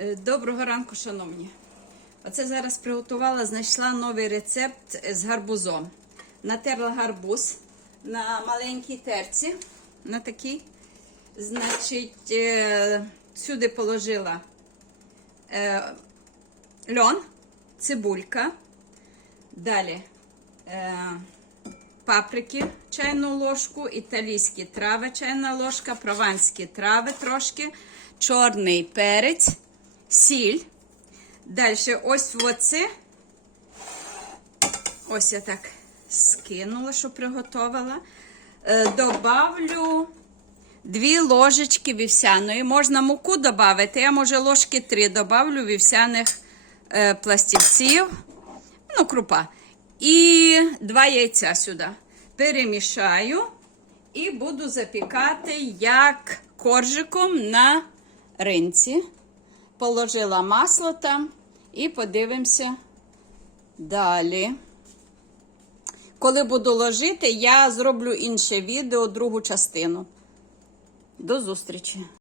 Е, Доброго ранку, шановні. Оце зараз приготувала, знайшла новий рецепт з гарбузом. Натерла гарбуз на маленькій терці. На такій. Значить, е, сюди положила е, льон, цибулька. Далі паприки чайну ложку, італійські трави чайна ложка, прованські трави трошки, чорний перець, сіль. Далі ось оце. Ось я так скинула, що приготувала. Е, добавлю дві ложечки вівсяної. Можна муку додати, я може ложки три добавлю вівсяних е, пластівців. Ну, крупа. І два яйця сюди. Перемішаю і буду запікати як коржиком на ринці. Положила масло там і подивимося далі. Коли буду ложити, я зроблю інше відео, другу частину. До зустрічі!